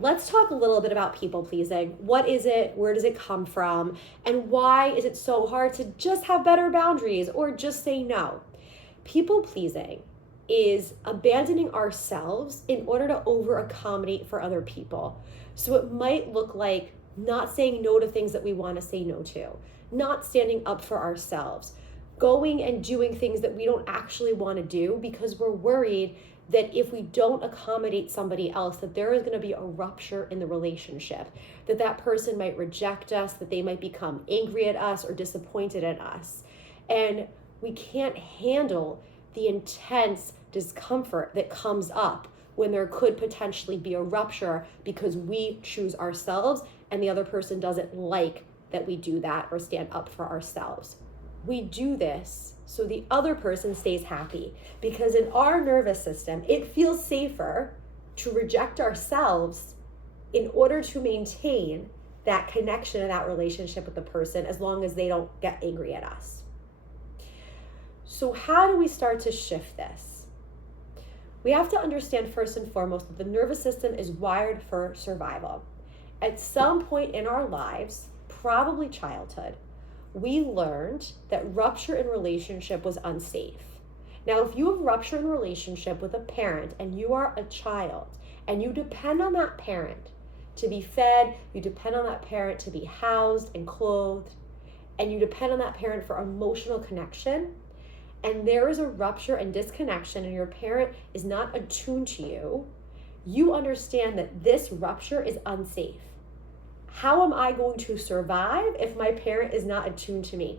let's talk a little bit about people pleasing. What is it? Where does it come from? And why is it so hard to just have better boundaries or just say no? People pleasing is abandoning ourselves in order to over accommodate for other people. So it might look like not saying no to things that we want to say no to, not standing up for ourselves, going and doing things that we don't actually want to do because we're worried that if we don't accommodate somebody else, that there is going to be a rupture in the relationship, that that person might reject us, that they might become angry at us or disappointed in us. And we can't handle the intense discomfort that comes up when there could potentially be a rupture because we choose ourselves and the other person doesn't like that we do that or stand up for ourselves. We do this so the other person stays happy, because in our nervous system, it feels safer to reject ourselves in order to maintain that connection and that relationship with the person as long as they don't get angry at us. So how do we start to shift this? We have to understand first and foremost that the nervous system is wired for survival. At some point in our lives, probably childhood, we learned that rupture in relationship was unsafe. Now, if you have rupture in relationship with a parent and you are a child and you depend on that parent to be fed, you depend on that parent to be housed and clothed, and you depend on that parent for emotional connection, and there is a rupture and disconnection and your parent is not attuned to you, you understand that this rupture is unsafe. How am I going to survive if my parent is not attuned to me?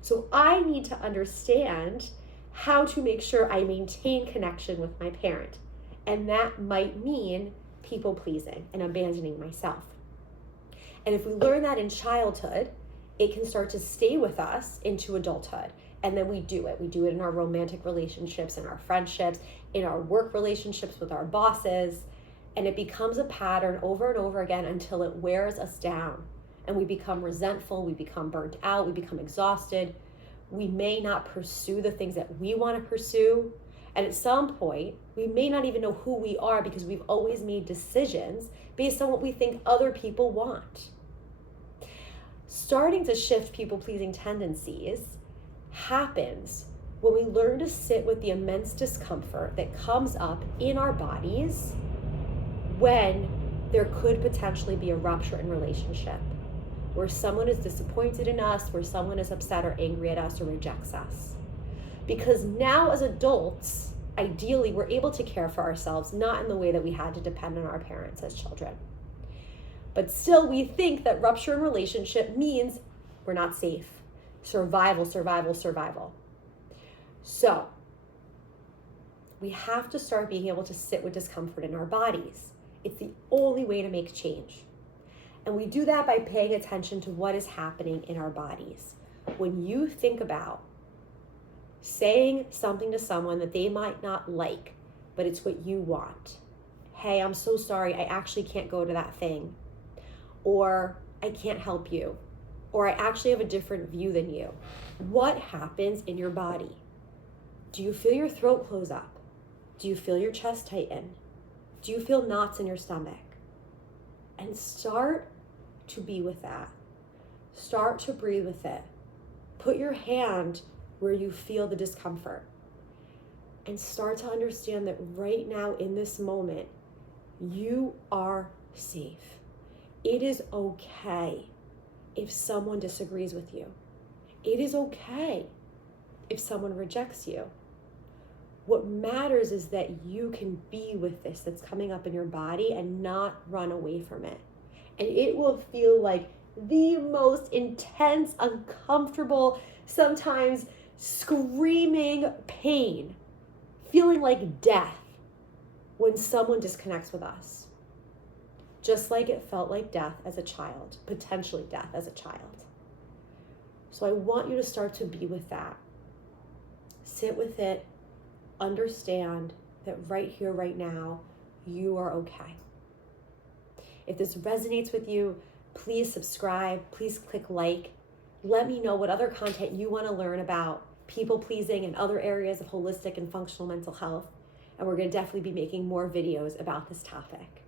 So I need to understand how to make sure I maintain connection with my parent. And that might mean people pleasing and abandoning myself. And if we learn that in childhood, it can start to stay with us into adulthood. And then we do it. We do it in our romantic relationships, in our friendships, in our work relationships with our bosses. And it becomes a pattern over and over again until it wears us down. And we become resentful, we become burnt out, we become exhausted. We may not pursue the things that we want to pursue. And at some point, we may not even know who we are because we've always made decisions based on what we think other people want. Starting to shift people-pleasing tendencies happens when we learn to sit with the immense discomfort that comes up in our bodies when there could potentially be a rupture in relationship, where someone is disappointed in us, where someone is upset or angry at us or rejects us. Because now as adults, ideally, we're able to care for ourselves, not in the way that we had to depend on our parents as children. But still, we think that rupture in relationship means we're not safe. Survival, survival, survival. So we have to start being able to sit with discomfort in our bodies. It's the only way to make change. And we do that by paying attention to what is happening in our bodies. When you think about saying something to someone that they might not like, but it's what you want. Hey, I'm so sorry, I actually can't go to that thing. Or I can't help you. Or I actually have a different view than you. What happens in your body? Do you feel your throat close up? Do you feel your chest tighten? Do you feel knots in your stomach? And start to be with that. Start to breathe with it. Put your hand where you feel the discomfort. And start to understand that right now in this moment, you are safe. It is okay if someone disagrees with you. It is okay if someone rejects you. What matters is that you can be with this that's coming up in your body and not run away from it. And it will feel like the most intense, uncomfortable, sometimes screaming pain, feeling like death when someone disconnects with us. Just like it felt like death as a child, potentially death as a child. So I want you to start to be with that. Sit with it. Understand that right here, right now, you are okay. If this resonates with you, please subscribe, please click like. Let me know what other content you want to learn about people pleasing and other areas of holistic and functional mental health. And we're going to definitely be making more videos about this topic.